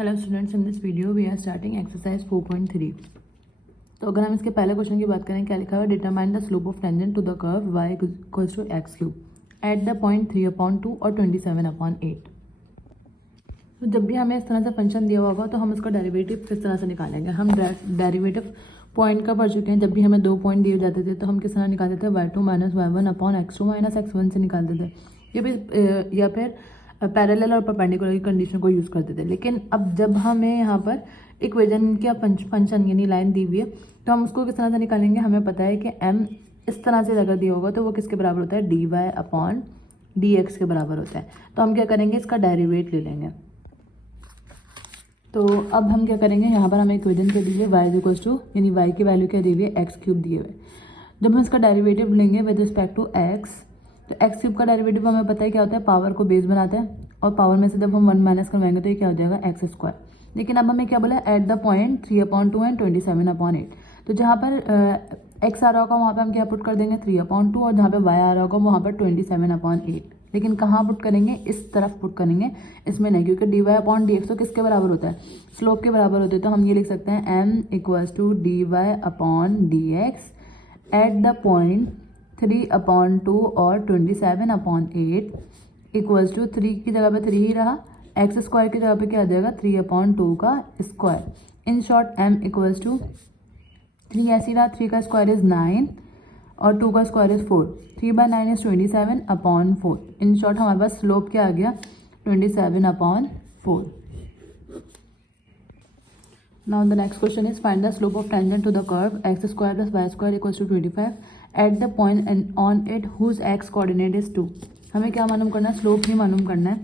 Hello students, in this video we are starting exercise 4.3। तो अगर हम इसके पहले क्वेश्चन की बात करें, क्या लिखा हुआ है? Determine the slope of tangent to the curve y equals to x cube at the point 3/2 और 27/8। तो जब भी हमें इस तरह से फंक्शन दिया हुआ होगा तो हम उसका डेरिवेटिव किस तरह से निकालेंगे। हम डेरिवेटिव पॉइंट का पढ़ चुके हैं। जब भी हमें 2 पॉइंट दिए जाते थे तो हम किस तरह निकालते थे? y2 minus y1 upon x2 minus x1 से निकालते थे, या फिर पैरेलल और परपेंडिकुलर की कंडीशन को यूज़ करते थे। लेकिन अब जब हमें यहाँ पर इक्वेशन का फंक्शन यानी लाइन दी हुई है तो हम उसको किस तरह से निकालेंगे? हमें पता है कि m इस तरह से अगर दिया होगा तो वो किसके बराबर होता है? dy अपॉन dx के बराबर होता है। तो हम क्या करेंगे? इसका डेरिवेट ले लेंगे। तो अब हम क्या करेंगे? यहाँ पर हमें इक्वेशन क्या दी है? y इक्वल्स टू यानी y की वैल्यू क्या दी हुई है? एक्स क्यूब दिए हुए। जब हम इसका डेरिवेटिव लेंगे विद रिस्पेक्ट टू x, तो एक्स क्यूब का डेरिवेटिव हमें पता है क्या होता है? पावर को बेस बनाता है और पावर में से जब हम 1 माइनस करवाएंगे तो ये क्या हो जाएगा? X square. लेकिन अब हमें क्या बोला? Eight the point 3/2 and 27/8। तो जहाँ पर x आ रहा होगा वहाँ पे हम क्या पुट कर देंगे? 3/2, और जहाँ पे y आ रहा होगा वहाँ पर 27/8। लेकिन कहाँ पुट करेंगे? इस तरफ पुट करेंगे, इसमें नहीं, क्योंकि dy अपॉन dx तो किसके बराबर होता है? स्लोप के बराबर होते हैं। तो हम ये लिख सकते हैं m equals to dy upon dx at the point 3/2 और 27/8 इक्वल्स टू 3 की जगह पे 3 ही रहा, एक्स स्क्वायर की जगह पे क्या आ जाएगा? 3/2 का square. In short m equals to 3 ऐसी रहा, 3 का स्क्वायर इज 9 और 2 का square is 4। 3/9 is 27/4। In short हमारे पास स्लोप क्या आ गया? 27/4। Now the next question is find the slope of tangent to the curve x square plus y square equals to 25 at the point and on it whose x coordinate is 2। हमें क्या मालूम करना है? Slope ही मालूम करना है।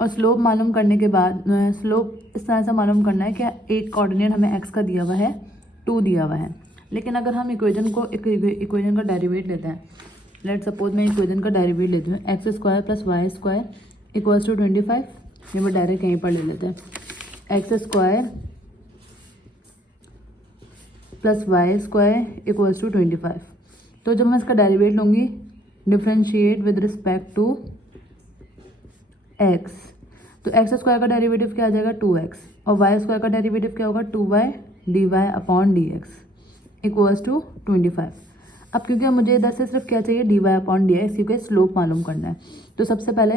और slope मालूम करने के बाद स्लोप इस तरह से मालूम करना है कि एक कोऑर्डिनेट हमें x का दिया हुआ है, 2 दिया हुआ है। लेकिन अगर हम इक्वेशन का डेरिवेट लेते हैं, लेट सपोज मैं इक्वेशन का डेरिवेट लेती हूँ, x square plus y square equals to 25। ये मैं डायरेक्ट यहीं पर ले लेते हैं, x square plus y square equals to 25। तो जब मैं इसका डेरिवेट लूँगी, differentiate with respect to x, तो एक्स स्क्वायर का डेरिवेटिव क्या आ जाएगा? 2x, और वाई स्क्वायर का डेरिवेटिव क्या होगा? 2y dy upon dx equals to 25। अब क्योंकि मुझे इधर से सिर्फ क्या चाहिए? dy अपॉन dx, क्योंकि स्लोप मालूम करना है। तो सबसे पहले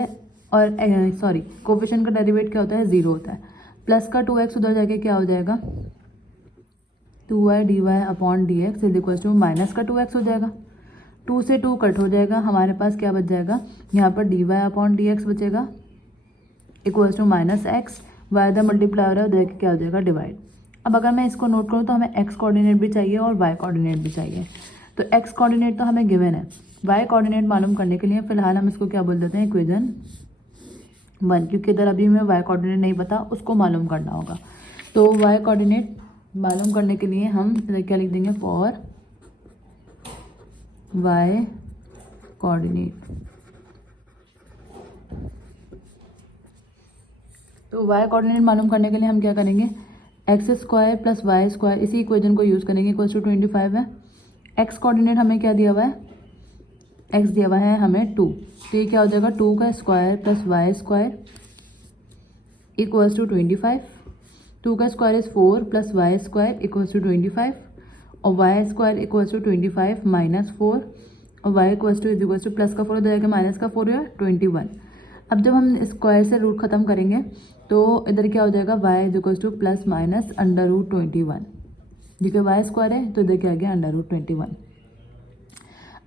कोफिशिएंट का डेरिवेट क्या होता है? 0 होता है। प्लस का 2x उधर जाके क्या हो जाएगा? 2y dy upon dx is equals to minus का 2x हो जाएगा। 2 से 2 कट हो जाएगा, हमारे पास क्या बच जाएगा? यहाँ पर dy अपॉन dx बचेगा equals to minus x, y the multiply हो रहा है, क्या हो जाएगा? डिवाइड। अब अगर मैं इसको नोट करूँ तो हमें x कोऑर्डिनेट भी चाहिए और y कोऑर्डिनेट भी चाहिए। तो x कोऑर्डिनेट तो हमें गिवन है, y कोऑर्डिनेट मालूम करने के लिए फिलहाल हम इसको क्या बोल देते हैं? इक्वेशन 1, क्योंकि इधर अभी हमें y कोऑर्डिनेट नहीं पता, उसको मालूम करना होगा। तो y कोऑर्डिनेट मालूम करने के लिए हम इधर क्या लिख देंगे? For y coordinate. तो y कोऑर्डिनेट मालूम करने के लिए हम क्या करेंगे? X square plus y square, इसी इक्वेशन को यूज़ करेंगे, इक्वल्स टू 25 है। x कोऑर्डिनेट हमें क्या दिया हुआ है? x दिया हुआ है हमें 2, तो ये क्या हो जाएगा? 2 का square plus y square equals to 25। 2 का square is 4 plus y square equals to 25, और y square equals to 25 minus 4, और y equals to equals to plus का 4 हो जाएगा, माइनस का 4 या 21। अब जब हम स्क्वायर से रूट खत्म करेंगे तो इधर क्या हो जाएगा? y equals to plus minus under root 21, क्योंकि वाई स्क्वायर है तो इधर क्या आ गया? Under root 21।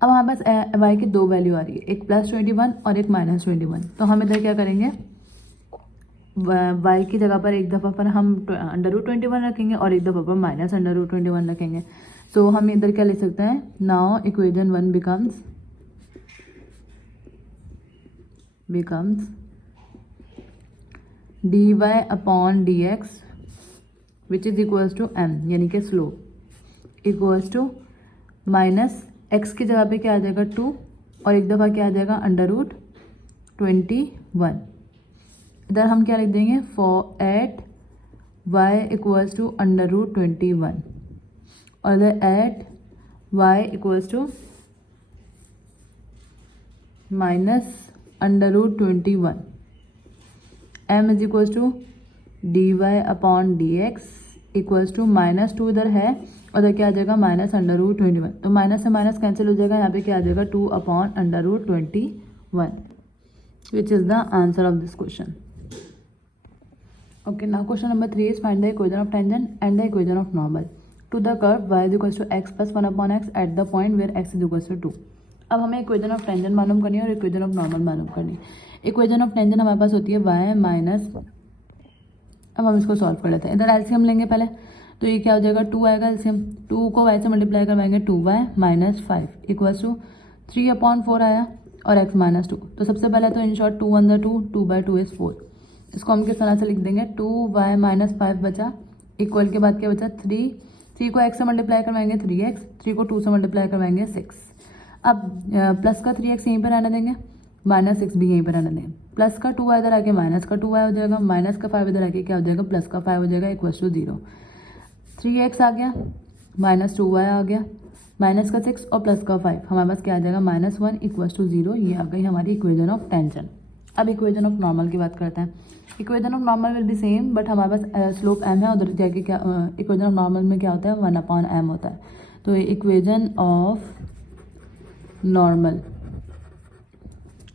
अब हमारे पास y की 2 वैल्यू आ रही है, एक प्लस 21 और एक माइनस 21। तो हम इधर क्या करेंगे? y की जगह पर एक दफ़ा पर हम अंडर रूट 21 रखेंगे और एक दफ़ा पर माइनस अंडर रूट 21 रखेंगे। सो हम इधर क्या लिख सकते हैं? Now equation 1 becomes dy upon dx which is equals to m, यानी कि slope equals to minus x की जगह पे क्या आ जाएगा? 2, और एक दफ़ा क्या आ जाएगा? Under root 21। इधर हम क्या लिख देंगे? For at y equals to under root 21, और इधर at y equals to minus under root 21। m is equals to D Y upon D X equals to -2 इधर है और इधर क्या आ जाएगा -√21। तो माइनस से माइनस कैंसिल हो जाएगा, यहाँ पे क्या आ जाएगा 2 upon √21, which is the answer of this question. Okay, now question number 3 is find the equation of tangent and the equation of normal to the curve y is equals to x plus 1 upon x at the point where x is equals to 2. अब हमें equation of tangent मालूम करनी है और equation of normal मालूम करनी है. Equation of tangent हमारे पास होती है y माइनस, अब हम इसको सॉल्व कर लेते हैं. इधर एलसीएम लेंगे पहले, तो ये क्या हो जाएगा 2 आएगा एलसीएम. 2 को y से मल्टीप्लाई करवाएंगे 2y minus 5 equals to 3 upon 4 आया और x माइनस 2. तो सबसे पहले तो इन शॉर्ट 2 1 2, 2/2 इज 4. इसको हम किस तरह से लिख देंगे 2y माइनस 5 बचा इक्वल के बाद क्या बचा 3 को x से मल्टीप्लाई करवाएंगे 3x, 3 को 2 से मल्टीप्लाई करवाएंगे 6. अब प्लस का 3x यहीं पर रहने देंगे, माइनस 6 भी यहीं पर रहने देंगे. प्लस का 2y इधर आके माइनस का 2y हो जाएगा, माइनस का 5 इधर आके क्या हो जाएगा प्लस का 5 हो जाएगा इक्वल्स टू 0. 3x आ गया माइनस 2y आ गया, माइनस का 6 और प्लस का 5 हमारे पास क्या आ जाएगा -1 इक्वल्स टू 0. ये आ गई हमारी इक्वेशन ऑफ टेंजेंट. अब इक्वेशन ऑफ नॉर्मल की बात करते हैं. Equation of normal will be same, but हमारे पास स्लोप m है, उधर जाके क्या इक्वेशन ऑफ नॉर्मल में क्या होता है 1 अपॉन m होता है. तो equation of normal,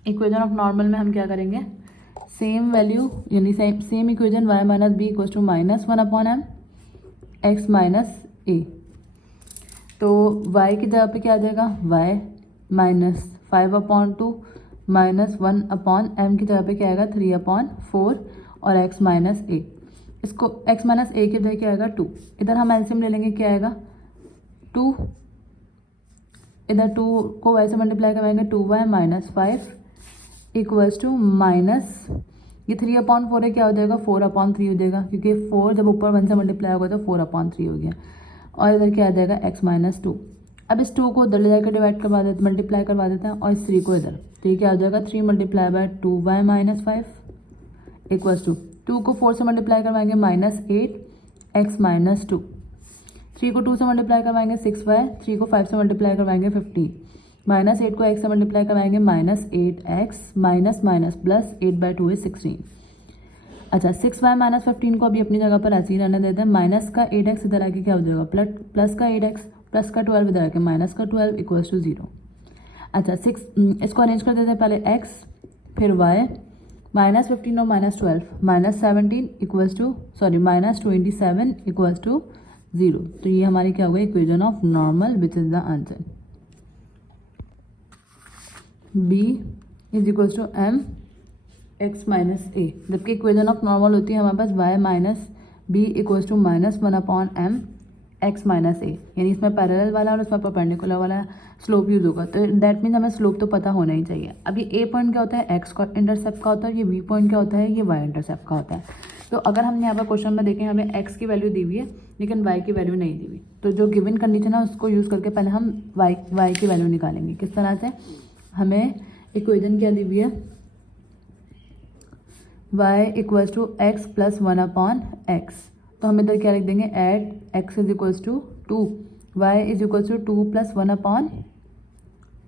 equation of normal में हम क्या करेंगे सेम वैल्यू यानी same equation y minus B equals to -1 upon m x minus a. तो y की जगह पे क्या आ जाएगा y minus 5 upon 2 -1 upon m की जगह पे क्या आएगा 3 अपॉन 4 और x माइनस a. इसको x माइनस a की जगह क्या आएगा 2. इधर हम एलसीएम ले लेंगे, क्या आएगा 2, इधर 2 को y से मल्टीप्लाई करवाएंगे 2y minus 5 equals to minus ये 3 अपॉन 4 है, क्या हो जाएगा 4 अपॉन 3 हो जाएगा, क्योंकि 4 जब ऊपर 1 से मल्टीप्लाई होगा तो 4 अपॉन 3 हो गया. और इधर क्या आ जाएगा x माइनस 2. अब इस 2 को उधर ले जाकर डिवाइड करवा देते मल्टीप्लाई करवा देते हैं और इस 3 को इधर, तो ये क्या हो जाएगा 3 multiply by 2y minus 5 equals to 2 को 4 से मल्टीप्लाई करवाएंगे -8 x माइनस 2. 3 को 2 से मल्टीप्लाई करवाएंगे 6y, 3 को 5 से मल्टीप्लाई करवाएंगे 15, -8 को x से मल्टीप्लाई करवाएंगे -8x minus minus plus 8/2 is 16. अच्छा 6y माइनस 15 को अभी अपनी जगह पर ऐसे ही रहने देते हैं. माइनस का 8x इधर आके क्या हो जाएगा प्लस का 8x प्लस का 12 इधर आके माइनस का 12 इक्वल्स टू 0. अच्छा 6 इसको अरेंज कर देते हैं, पहले x फिर y -15 और -12 -17 इक्वल्स टू -27 इक्वल्स टू 0. तो ये हमारी क्या हो गई equation of normal which is the answer. b is equals to m x minus a. जबकि इक्वेशन ऑफ नॉर्मल होती है हमारे पास y minus b equals to -1 upon m x minus a. यानी इसमें पैरेलल वाला और इसमें परपेंडिकुलर वाला स्लोप यूज होगा, तो दैट मीन्स हमें स्लोप तो पता होना ही चाहिए. अभी a पॉइंट क्या होता है x का इंटरसेप्ट का होता है, ये b पॉइंट क्या होता है ये y इंटरसेप्ट का होता है. तो अगर हमने यहाँ पर क्वेश्चन में देखें हमें x की वैल्यू दी हुई है लेकिन y की वैल्यू नहीं दी हुई, तो जो गिवन कंडीशन है उसको यूज़ करके पहले हम y की वैल्यू निकालेंगे. किस तरह से, हमें इक्वेशन क्या दी हुई है y equals to x plus 1 upon x. तो हम इधर क्या लिख देंगे at x is equals to 2, y is equals to 2 plus 1 upon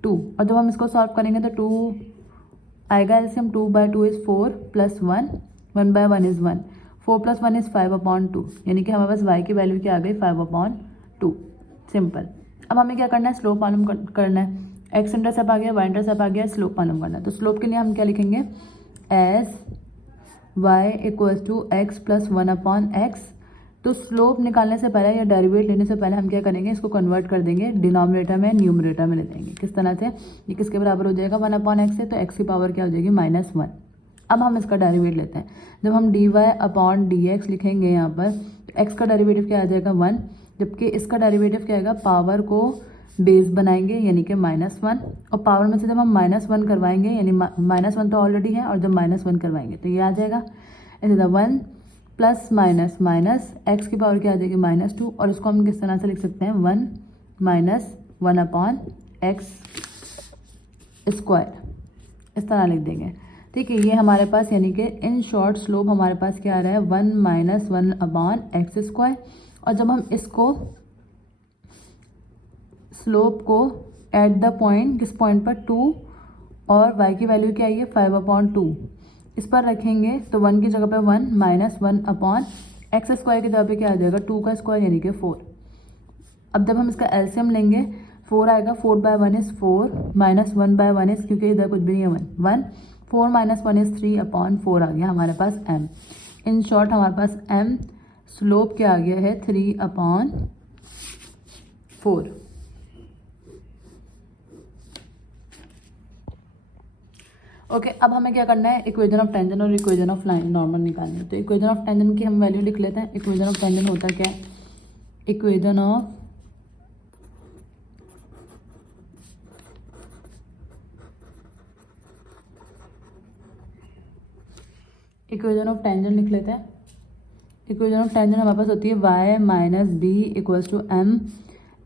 2. और जब हम इसको सॉल्व करेंगे तो 2 आएगा LCM 2/2 is 4 plus 1 1/1 is 1, 4 plus 1 is 5 upon 2. यानी कि हमारे पास y की वैल्यू क्या आ गई 5 अपॉन 2. सिंपल. अब हमें क्या करना है स्लोप मालूम करना है. x इंटरसेप्ट आ गया, y इंटरसेप्ट आ गया, स्लोप मालूम करना है. तो स्लोप के लिए हम क्या लिखेंगे as y equals to x plus 1 upon x. तो स्लोप निकालने से पहले या डेरिवेट लेने से पहले हम क्या करेंगे इसको कन्वर्ट कर देंगे डिनोमिनेटर में न्यूमरेटर में ले देंगे. किस तरह से, ये किसके बराबर हो जाएगा 1 अपॉन x से, तो x की पावर क्या हो जाएगी -1. अब हम इसका डेरिवेट लेते हैं. जब हम dy अपॉन dx लिखेंगे यहाँ पर तो x का डेरिवेटिव क्या आ जाएगा 1, जबकि इसका डेरिवेटिव क्या आएगा पावर को बेस बनाएंगे यानी कि -1, और पावर में से जब हम -1 करवाएंगे यानी -1 तो ऑलरेडी है और जब -1 करवाएंगे तो ये आ जाएगा इस 1 प्लस माइनस माइनस x की पावर क्या आ जाएगी -2. और इसको हम किस तरह से लिख सकते हैं 1 माइनस 1 अपॉन x स्क्वायर, इस तरह लिख देंगे. ठीक है, ये हमारे पास यानी कि इन शॉर्ट स्लोप हमारे पास क्या आ रहा है 1 माइनस 1 अपॉन x स्क्वायर. और जब हम इसको स्लोप को एट द पॉइंट किस पॉइंट पर 2 और y की वैल्यू क्या आई है 5 अपॉन 2, इस पर रखेंगे तो 1 की जगह पे 1 माइनस 1 अपॉन एक्स स्क्वायर की जगह पे क्या आ जाएगा 2 का स्क्वायर यानी कि 4। अब जब हम इसका एलसीएम लेंगे 4 आएगा, 4/1 इज 4 माइनस 1/1 इज, क्योंकि इधर कुछ भी नहीं है 1, 4 माइनस 1 इज 3 अपॉन 4 आ गया हमारे पास m। इन शॉर्ट हमारे पास m स्लोप क्या आ गया है 3 अपॉन 4। ओके अब हमें क्या करना है, इक्वेशन ऑफ टेंजेंट और इक्वेशन ऑफ लाइन नॉर्मल निकालनी है। तो इक्वेशन ऑफ टेंजेंट की हम वैल्यू लिख लेते हैं। इक्वेशन ऑफ टेंजेंट होता क्या है, इक्वेशन ऑफ टेंजेंट लिख लेते हैं। इक्वेशन ऑफ टेंजेंट हमारे पास होती है y minus B equals to M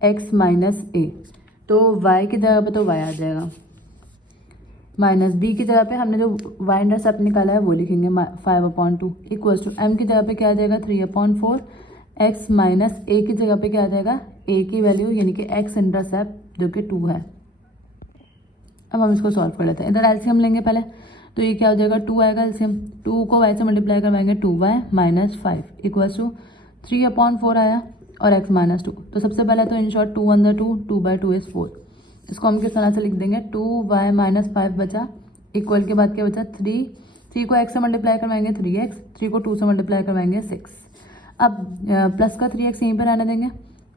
X minus A. तो y की जगह पे तो y आ जाएगा, माइनस b की जगह पे हमने जो y इंटरसेप्ट निकाला है वो लिखेंगे 5/2 इक्वल्स टू m की जगह पे क्या आ जाएगा 3/4, x माइनस a की जगह पे क्या आ जाएगा a की वैल्यू यानी कि x इंटरसेप्ट जो कि 2 है। अब हम इसको सॉल्व कर लेते हैं। इधर एलसीएम लेंगे पहले, तो ये क्या हो जाएगा 2 आएगा एलसीएम, 2 को y से मल्टीप्लाई करवाएंगे 2y माइनस 5 इक्वल्स टू 3/4 आया और x माइनस 2। तो सबसे पहले तो इन शॉर्ट 2 1 2, 2/2 इज 4। इसको हम किस तरह से लिख देंगे 2y माइनस 5 बचा, इक्वल के बाद क्या बचा 3 को x से मल्टीप्लाई करवाएंगे 3x, 3 को 2 से मल्टीप्लाई करवाएंगे 6। अब प्लस का 3x यहीं पर रहने देंगे,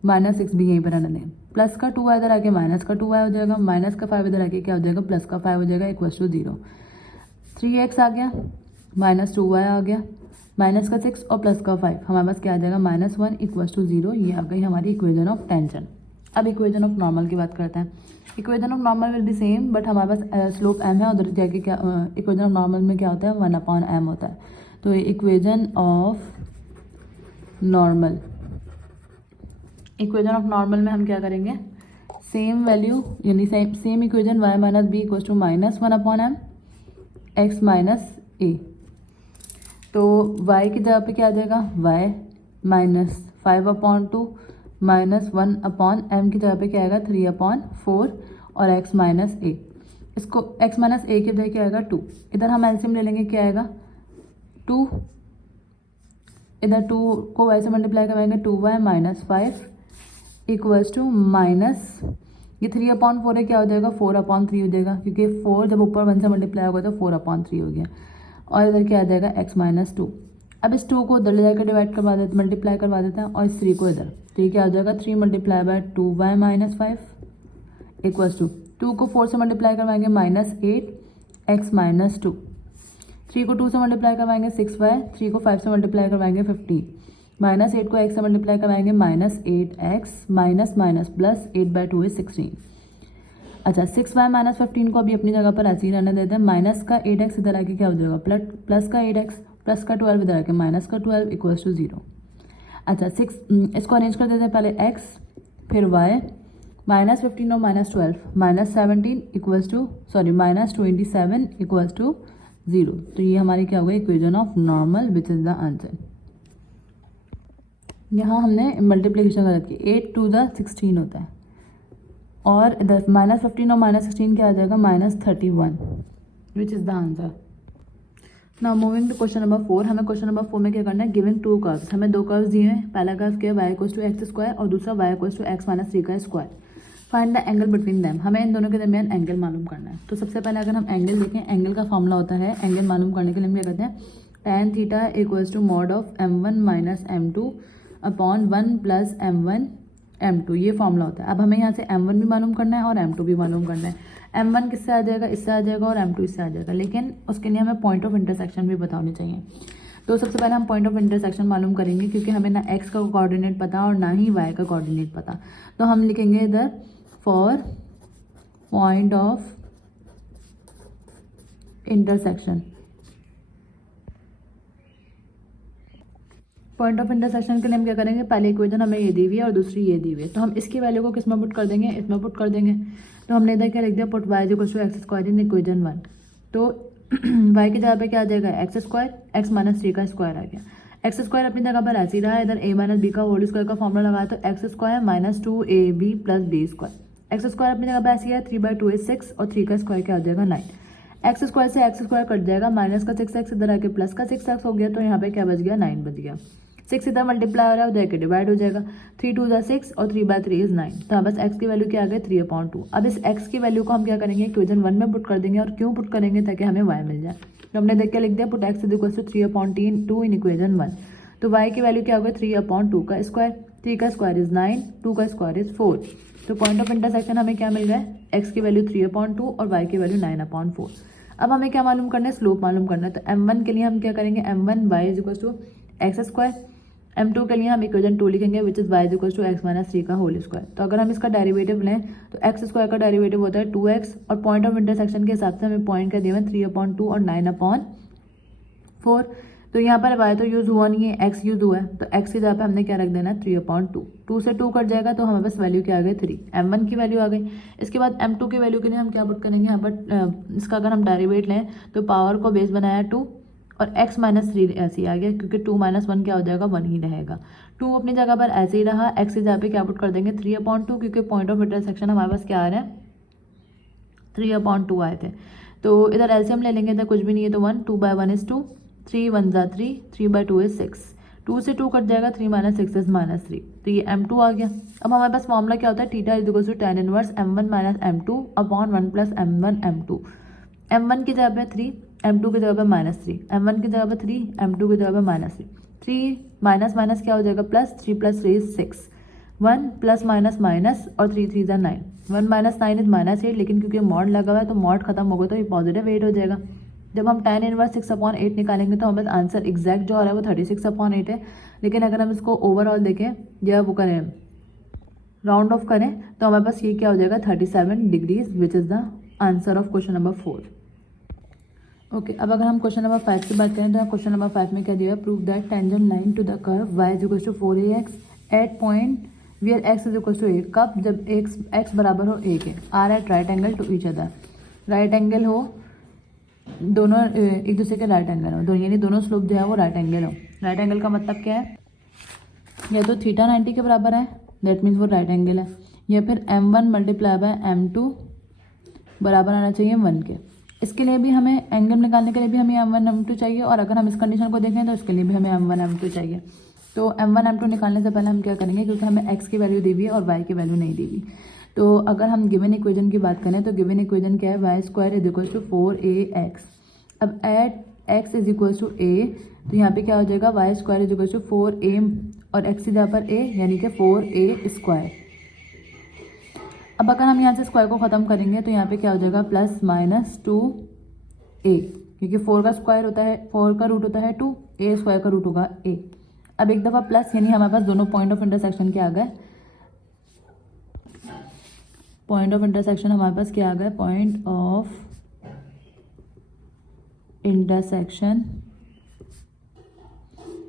माइनस 6 भी यहीं पर रहने देंगे। प्लस का 2y इधर आके माइनस का 2y हो जाएगा, माइनस का 5 इधर आके क्या हो जाएगा प्लस का 5 हो जाएगा इक्वल्स टू 0। 3x आ गया, माइनस 2y आ गया, माइनस का 6 और प्लस का 5 हमारे पास क्या आ जाएगा -1 इक्वल्स टू 0। ये आ गई हमारी इक्वेशन ऑफ टेंजेंट। अब इक्वेशन ऑफ नॉर्मल की बात करते हैं। Equation of normal will be same, but हमारे पास स्लोप m है, उधर जाके क्या इक्वेशन ऑफ नॉर्मल में क्या होता है 1/m होता है। तो equation of normal, equation of normal में हम क्या करेंगे सेम वैल्यू यानी same equation y minus B equals to -1/m x minus A. तो y की जगह पे क्या आ जाएगा y माइनस 5/2 माइनस 1/m की जगह पे क्या आएगा 3/4 और x माइनस ए। इसको x माइनस ए की जगह क्या आएगा 2। इधर हम एलसीएम ले लेंगे, क्या आएगा 2, इधर 2 को y से मल्टीप्लाई करवाएंगे 2y minus 5 equals to minus ये 3/4 है, क्या हो जाएगा 4/3 हो जाएगा, क्योंकि 4 जब ऊपर 1 से मल्टीप्लाई होगा तो 4/3 हो गया। और इधर क्या आ जाएगा x माइनस 2। अब इस 2 को उधर ले जाकर डिवाइड करवा देते मल्टीप्लाई करवा देते हैं, और इस 3 को इधर, तो ये क्या हो जाएगा 3 multiply by 2y minus 5 equals to 2 को 4 से मल्टीप्लाई करवाएंगे -8 x माइनस 2, 3 को 2 से मल्टीप्लाई करवाएंगे 6y, 3 को 5 से मल्टीप्लाई करवाएंगे 15, -8 को x से मल्टीप्लाई करवाएंगे -8x minus minus plus 8/2 is 16। अच्छा 6y माइनस 15 को अभी अपनी जगह पर ऐसे ही रहने देते हैं। माइनस का 8x इधर आके क्या हो जाएगा प्लस का 8x प्लस का 12 इधर आके माइनस का 12 इक्वल्स टू 0। अच्छा 6 इसको अरेंज कर देते हैं, पहले x फिर y -15 और -12 -17 इक्वल्स टू -27 इक्वल्स टू 0। तो ये हमारी क्या हो गई equation of normal which is the answer. यहाँ हमने मल्टीप्लिकेशन गलत की, 8 to the 16 होता है, और इधर -15 और -16 क्या आ जाएगा -31 which is the answer. Now moving to question number 4। हमें क्वेश्चन नंबर 4 में क्या करना है, गिविंग 2 कर्व्स, हमें 2 कर्व्स दिए हैं। पहला कर्व क्या है y इक्वल्स टू x² और दूसरा y equals to x minus 3 का square. Find the angle between them, हमें इन दोनों के दरमियान एंगल मालूम करना है। तो सबसे पहले अगर हम एंगल देखें, एंगल का फॉर्मूला होता है, एंगल मालूम करने के लिए हम क्या करते हैं tan theta equals to mod of m1 minus m2 upon 1 plus m1 m2, ये फॉर्मूला होता है। अब हमें यहाँ से m1 भी मालूम करना है और m2 भी मालूम करना है। m1 किससे आ जाएगा, इससे आ जाएगा, और m2 इससे आ जाएगा, लेकिन उसके लिए हमें पॉइंट ऑफ इंटरसेक्शन भी पता होनी चाहिए। तो सबसे पहले हम पॉइंट ऑफ इंटरसेक्शन मालूम करेंगे, क्योंकि हमें ना x का कोऑर्डिनेट पता और ना ही y का कोऑर्डिनेट पता। तो हम लिखेंगे इधर for point of intersection. Point of intersection के लिए हम क्या करेंगे, पहले इक्वेशन हमें ये दी हुई है और दूसरी ये दी हुई है, तो हम इसकी वैल्यू को किस में पुट कर देंगे, इसमें पुट कर देंगे। तो हमने इधर क्या लिख दिया, put y equals to x² in equation 1। तो y की जगह पे क्या आ जाएगा x² x माइनस 3 का स्क्वायर आ गया। x² अपनी जगह पर ऐसे ही रहा, इधर a माइनस b का होल स्क्वायर का फॉर्मूला लगाया तो x² minus 2ab plus b square. x² अपनी जगह पर ऐसी है, 3/2 इज 6 और 3 का स्क्वायर क्या आ जाएगा 9। एक्स स्क्वायर से एक्स स्क्वायर कट जाएगा, माइनस का 6x इधर आके प्लस का 6x हो गया, तो यहाँ पे क्या बच गया 9 बच गया। 6 इधर मल्टीप्लाई हो रहा है, उधर के डिवाइड हो जाएगा, 3 2 6 और 3/3 इज 9। तो बस x की वैल्यू क्या आ गई 3/2। अब इस x की वैल्यू को हम क्या करेंगे इक्वेशन 1 में पुट कर देंगे। और क्यों पुट करेंगे, ताकि हमें y मिल जाए। तो हमने देख के लिख दिया put x is equal to 3/2 in equation 1। तो y की वैल्यू क्या होगी 3/2 का स्क्वायर, 3 का स्क्वायर इज 9, 2 का स्क्वायर इज 4। तो पॉइंट ऑफ इंटरसेक्शन हमें क्या मिल रहा है, x की वैल्यू 3/2 और y की वैल्यू 9/4। अब हमें क्या मालूम करना है, स्लोप मालूम करना है। तो m1 के लिए हम क्या करेंगे, m1 y is equal to x square. m2 के लिए हम इक्वेशन 2 लिखेंगे which is y is equal to x minus 3 का होल स्क्वायर। तो अगर हम इसका डेरिवेटिव लें तो x स्क्वायर का डेरिवेटिव होता है 2x, और पॉइंट ऑफ इंटरसेक्शन के हिसाब से हमें पॉइंट का दिया है 3/2 और 9/4। तो यहाँ पर y तो यूज़ हुआ नहीं है, x यूज़ हुआ है, तो x की जगह पे हमने क्या रख देना है 3/2। 2 से 2 कट जाएगा, तो हमारे पास वैल्यू क्या आ गई 3, m1 की वैल्यू आ गई। इसके बाद m2 की वैल्यू के लिए हम क्या पुट करेंगे, यहाँ पर इसका अगर हम डेरिवेट लें तो पावर को बेस बनाया 2 और x माइनस 3 ऐसे ही आ गया, क्योंकि 2 - 1 क्या हो जाएगा 1 ही रहेगा। 2 अपनी जगह पर ऐसे ही रहा, x की जगह पे क्या पुट कर देंगे 3/2, क्योंकि पॉइंट ऑफ इंटरसेक्शन हमारे पास क्या आ रहा है 3/2 आए थे। तो इधर एलसीएम ले लेंगे, इधर कुछ भी नहीं है तो 1, 2/1 इज 2, 3 1 जा 3, 3/2 इज 6, 2 से 2 कट जाएगा, 3 - 6 इज -3। तो ये m2 आ गया। अब हमारे पास फॉर्मूला क्या होता है, theta is equal to tan inverse m1 minus m2 upon 1 plus m1 m2। m1 की जगह पे 3, m2 की जगह पे -3, m1 की जगह पे 3, m2 की जगह पे -3। 3 माइनस माइनस क्या हो जाएगा plus, 3 + 3 is 6, 1 plus minus minus और 3 3 जा 9, 1 - 9 इज -8, लेकिन क्योंकि मॉड लगा हुआ है तो मॉड खत्म होगा तो ये पॉजिटिव 8 हो जाएगा। जब हम tan इनवर्स 6/8 निकालेंगे तो हमारे आंसर एग्जैक्ट जो आ रहा है वो 36/8 है। लेकिन अगर हम इसको ओवरऑल देखें या वो करें राउंड ऑफ करें तो हमारे पास ये क्या हो जाएगा 37 degrees, which is the answer of question number 4। Okay, अब अगर हम क्वेश्चन नंबर 5 की बात करें तो क्वेश्चन नंबर 5 में क्या दिया है, prove that tangent line to the curve y is equal to 4ax at point where x is equal to 8। कब, जब x बराबर हो a के, are at right angle to each other. Right angle हो, दोनों एक दूसरे के राइट एंगल हो, दोनों यानी दोनों स्लोप जो है वो राइट एंगल हो। राइट एंगल का मतलब क्या है, या तो थीटा 90 के बराबर है, दैट मीन्स वो राइट एंगल है, या फिर m1 मल्टीप्लाई बाय m2 बराबर आना चाहिए 1 के। इसके लिए भी हमें एंगल निकालने के लिए भी हमें m1 m2 चाहिए, और अगर हम इस कंडीशन को देखें तो इसके लिए भी हमें m1 m2 चाहिए। तो m1 m2 निकालने से पहले हम क्या करेंगे, क्योंकि हमें x की वैल्यू दी हुई है और y की वैल्यू नहीं दी हुई। तो अगर हम गिवन इक्वेशन की बात करें तो गिवन इक्वेशन क्या है, y square is equal to 4ax। अब at x is equal to a, तो यहाँ पे क्या हो जाएगा y square is equal to 4a और x की जगह पर a, यानी कि 4a स्क्वायर। अब अगर हम यहाँ से स्क्वायर को ख़त्म करेंगे तो यहाँ पे क्या हो जाएगा प्लस माइनस 2a, क्योंकि 4 का स्क्वायर होता है, 4 का रूट होता है 2, a स्क्वायर का रूट होगा a। अब एक दफ़ा प्लस, यानी हमारे पास दोनों पॉइंट ऑफ इंटरसेक्शन क्या आ गए, पॉइंट ऑफ इंटरसेक्शन हमारे पास क्या आ गया, पॉइंट ऑफ इंटरसेक्शन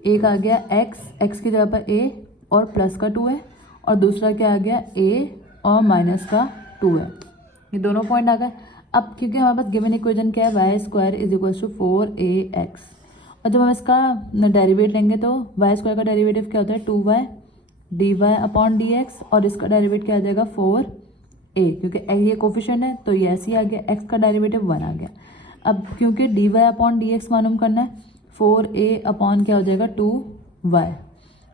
एक आ गया x की जगह पर a और प्लस का 2 है, और दूसरा क्या आ गया a और माइनस का 2 है। ये दोनों पॉइंट आ गए। अब क्योंकि हमारे पास गिवन इक्वेशन क्या है, y square is equal to 4ax, और जब हम इसका डेरिवेट लेंगे तो वाई स्क्वायर का डेरिवेटिव क्या होता है 2y dy अपॉन dx, और इसका डेरिवेट क्या आ जाएगा 4a, क्योंकि ये कोफिशिएंट है तो ये ऐसे ही आ गया, x का डेरिवेटिव 1 आ गया। अब क्योंकि dy अपॉन dx मालूम करना है, 4a अपॉन क्या हो जाएगा 2y,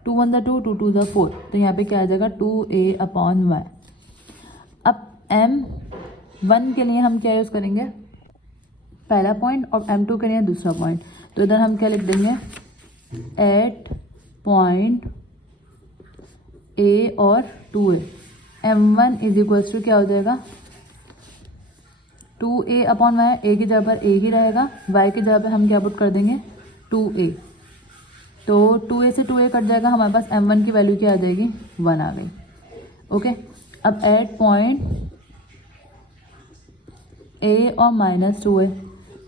2 1 2, 2 2 4, तो यहाँ पे क्या आ जाएगा 2a अपॉन y। अब m1 के लिए हम क्या यूज़ करेंगे, पहला पॉइंट, और m2 के लिए दूसरा पॉइंट। तो इधर हम क्या लिख देंगे, एट पॉइंट a और 2a, m1 is equals to क्या हो जाएगा 2a अपॉन y, a की जगह पर a ही रहेगा, y की जगह पर हम क्या पुट कर देंगे 2a। तो 2a से 2a कट जाएगा, हमारे पास m1 की वैल्यू क्या आ जाएगी 1 आ गई। ओके, अब एट पॉइंट a और माइनस 2a,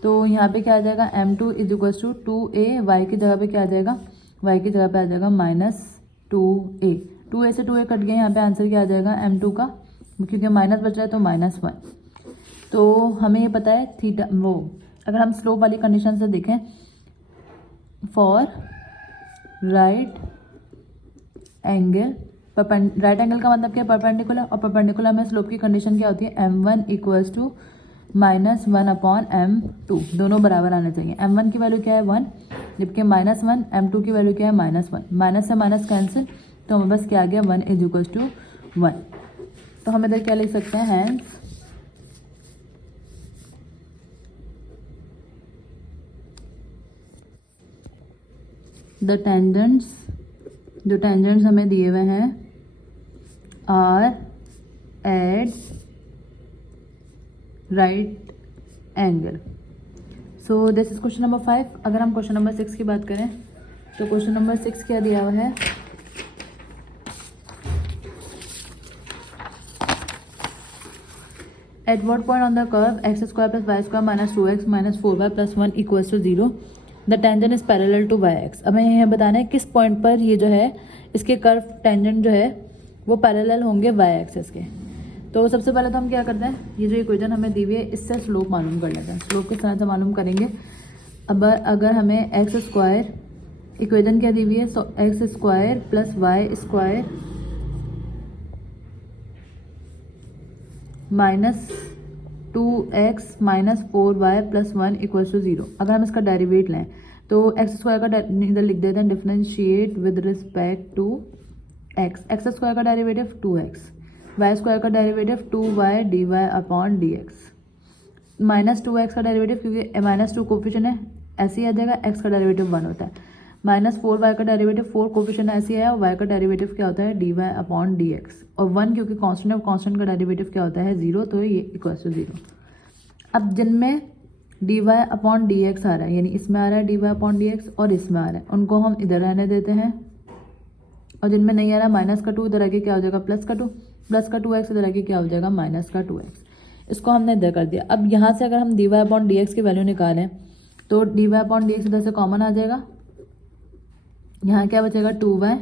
तो यहाँ पे क्या आ जाएगा m2 is equals to 2a, y की जगह पे क्या आ जाएगा, y की जगह पे आ जाएगा -2a। 2a से 2a कट गया, यहाँ पे आंसर क्या आ जाएगा m2 का, क्योंकि माइनस बच रहा है तो -1। तो हमें ये पता है थीटा, वो अगर हम स्लोप वाली कंडीशन से देखें, for right angle, right angle का मतलब क्या है परपेंडिकुलर, और परपेंडिकुलर में स्लोप की कंडीशन क्या होती है m1 इक्वल्स टू -1/m2, दोनों बराबर आने चाहिए। m1 की वैल्यू क्या है 1, जबकि -1, m2 की वैल्यू क्या है -1, माइनस से माइनस कैंसिल, तो हमें बस क्या आ गया 1 = 1। तो हम इधर क्या लिख सकते हैं, हैंस द टेंजेंट्स, जो टेंजेंट्स हमें दिए हुए हैं are at right angle. So this is question number 5। अगर हम क्वेश्चन नंबर 6 की बात करें तो क्वेश्चन नंबर 6 क्या दिया हुआ है, eight what point on the curve x² + y² - 2x - 4y + 1 = 0 the tangent is parallel to yx। अब हमें यह बताना है किस पॉइंट पर ये जो है इसके कर्व टेंजेंट जो है वो पैरेलल होंगे y एक्सिस के। तो सबसे पहले तो हम क्या करते हैं, ये जो इक्वेशन हमें दी हुई है इससे स्लोप मालूम कर लेते हैं। स्लोप किस तरह से मालूम करेंगे, अब अगर हमें x² इक्वेशन क्या दी हुई है, सो x² + y² -2x - 4y + 1 = 0। अगर हम इसका डेरिवेट लें तो x² का इधर लिख देते हैं, differentiate with respect to x² का डेरिवेटिव 2x, y² का डेरिवेटिव 2y dy/dx, -2x का डेरिवेटिव क्योंकि -2 कोफिशिएंट है ऐसे ही आ जाएगा, x का डेरिवेटिव 1 होता है, -4y का डेरिवेटिव 4 कोफिशिएंट ऐसे है और y का डेरिवेटिव क्या होता है dy/dx, और 1 क्योंकि कांस्टेंट है, कांस्टेंट का डेरिवेटिव क्या होता है 0, तो ये = 0। अब जिनमें dy/dx आ रहा है, यानी इसमें आ रहा है dy/dx और इसमें आ रहा है, उनको हम इधर रहने देते हैं, और जिनमें नहीं आ रहा -2 इधर आके क्या हो जाएगा +2, +2x इधर आके क्या हो जाएगा -2x। इसको हमने इधर कर दिया। अब यहाँ से अगर हम dy/dx की वैल्यू निकालें तो dy/dx इधर से कॉमन आ जाएगा, यहाँ क्या बचेगा 2y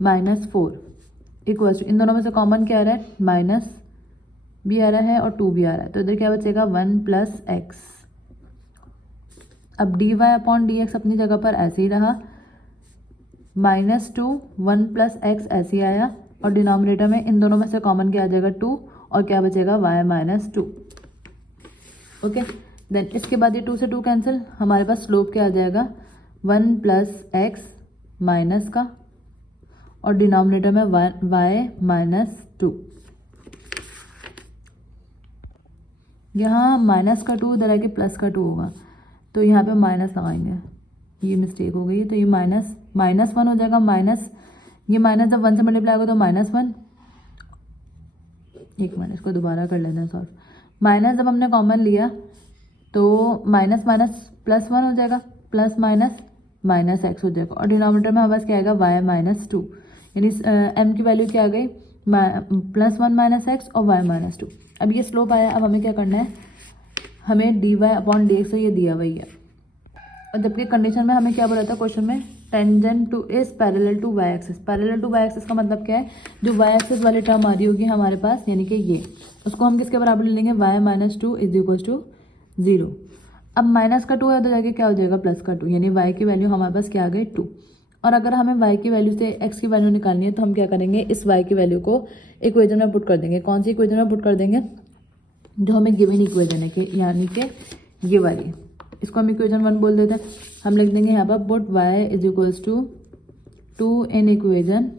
- 4 = इन दोनों में से कॉमन क्या आ रहा है, माइनस भी आ रहा है और 2 भी आ रहा है, तो इधर क्या बचेगा 1 + x। अब dy/dx अपनी जगह पर ऐसे ही रहा, -2 1 + x ऐसे ही आया, और डिनोमिनेटर में इन दोनों में से कॉमन क्या आ जाएगा 2, और क्या बचेगा y - 2। ओके, देन इसके बाद ये 2 से 2 कैंसिल, हमारे पास स्लोप क्या आ जाएगा 1 + x माइनस का, और डिनोमिनेटर में y - 2। यहाँ -2 इधर आके +2 होगा, तो यहाँ पे माइनस लगाएंगे, ये मिस्टेक हो गई है, तो ये -1 हो जाएगा, माइनस ये माइनस जब 1 से मल्टीप्लाई होगा तो -1, एक मिनट इसको दोबारा कर लेना सॉल्व। माइनस जब हमने कॉमन लिया तो माइनस +1 हो जाएगा, प्लस माइनस -x हो जाएगा, और डिनोमिनेटर में हमारे पास क्या आएगा y - 2, यानी m की वैल्यू क्या आ गई +1 - x और y - 2। अब ये स्लोप आया, अब हमें क्या करना है, हमें dy/dx से ये दिया हुआ है, और जबकि कंडीशन में हमें क्या बोला था क्वेश्चन में, tangent to is parallel to y axis. Parallel to y axis का मतलब क्या है, जो y एक्सिस वाली टर्म आ रही होगी हमारे पास, यानी कि ये, उसको हम किसके बराबर ले लेंगे y - 2 = 0। अब -2 है तो जाके क्या हो जाएगा +2, यानी y की वैल्यू हमारे पास क्या आ गई 2। और अगर हमें y की वैल्यू से x की वैल्यू निकालनी है तो हम क्या करेंगे, इस y की वैल्यू को इक्वेशन में पुट कर देंगे। कौन सी इक्वेशन में पुट कर देंगे, जो हमें गिवन इक्वेशन है कि यानी कि ये वाली, इसको हम इक्वेशन 1 बोल देते हैं। हम लिख देंगे यहाँ पर पुट y = 2 इन इक्वेशन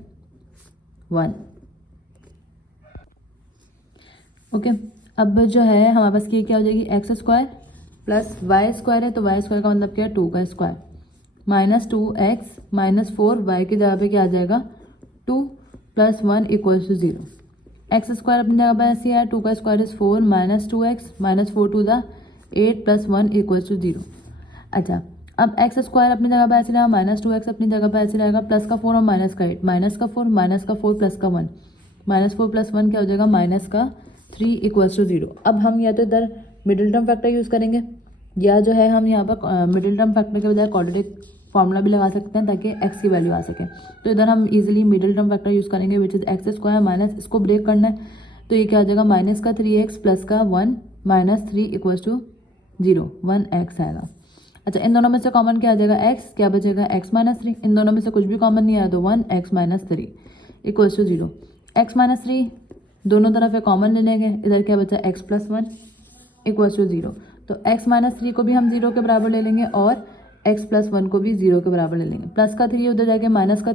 1। ओके, अब जो है हमारे पास ये क्या हो जाएगी, x² + y² है, तो y² का मतलब क्या है 2 का स्क्वायर, -2x - 4y की जगह पे क्या आ जाएगा 2 + 1 = 0। x² अपनी जगह पर ऐसे है, 2 का स्क्वायर इज 4 -2x - 4 2 द 8 + 1 = 0। अच्छा, अब x² अपनी जगह पर ऐसे रहेगा, -2x अपनी जगह पर ऐसे रहेगा, प्लस का 4 और माइनस का 8, -4 प्लस का 1, -4 + 1 क्या हो जाएगा -3 = 0। अब हम या तो इधर मिडिल टर्म फैक्टर यूज़ करेंगे, या जो है हम यहाँ पर मिडिल टर्म फैक्टर के बजाय क्वाड्रेटिक फॉर्मूला भी लगा सकते हैं ताकि x की वैल्यू आ सके। तो इधर हम easily middle term factor use करेंगे, विच इज़ x² माइनस, इसको ब्रेक करना है, तो ये क्या आ जाएगा -3x प्लस का 1 -3 = 0, 1x आएगा। अच्छा, इन दोनों में से कॉमन क्या आ जाएगा x, क्या बचेगा x - 3, इन दोनों में से कुछ भी कॉमन नहीं आया तो 1x - 3 = 0। x - 3 दोनों तरफ है कॉमन ले लेंगे, इधर क्या बचा x + 1, इक्वल्स टू 0। तो x माइनस 3 को भी हम 0 के बराबर ले लेंगे और x प्लस 1 को भी 0 के बराबर ले लेंगे। प्लस का 3 उधर जाके माइनस का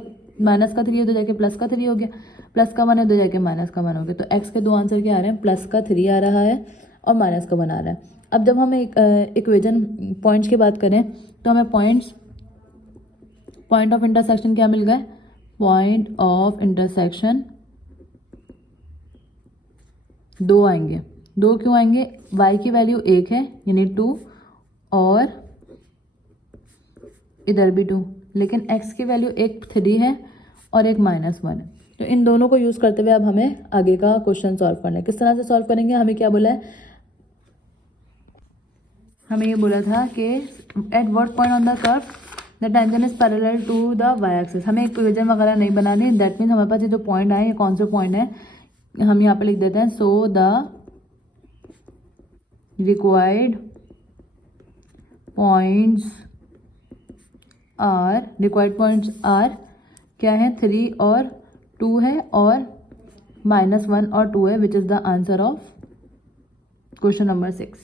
3 उधर जाके प्लस का 3 हो गया, प्लस का 1 उधर जाके माइनस का 1 हो गया। तो x के दो आंसर क्या आ रहे हैं, प्लस का 3 आ रहा है और माइनस का 1 आ रहा है। अब जब हम इक्वेजन पॉइंट्स की बात करें तो हमें पॉइंट ऑफ इंटरसेक्शन क्या मिल गए, पॉइंट ऑफ इंटरसेक्शन 2 आएंगे। 2 क्यों आएंगे, y की वैल्यू 1 है यानी 2 और इधर भी 2, लेकिन x की वैल्यू एक 3 है और एक -1 है। तो इन दोनों को यूज़ करते हुए अब हमें आगे का क्वेश्चन सॉल्व करना है। किस तरह से सॉल्व करेंगे, हमें क्या बोला है, हमें ये बोला था कि at what point on the curve the tangent is parallel to the y axis. हमें इक्वेशन वगैरह नहीं बनानी, दैट मीन्स हमारे पास ये जो पॉइंट आए ये कौन से पॉइंट है, हम यहाँ पे लिख देते हैं। So the required points are क्या है, 3 और 2 है और -1 और 2 है, विच is the answer of question number 6।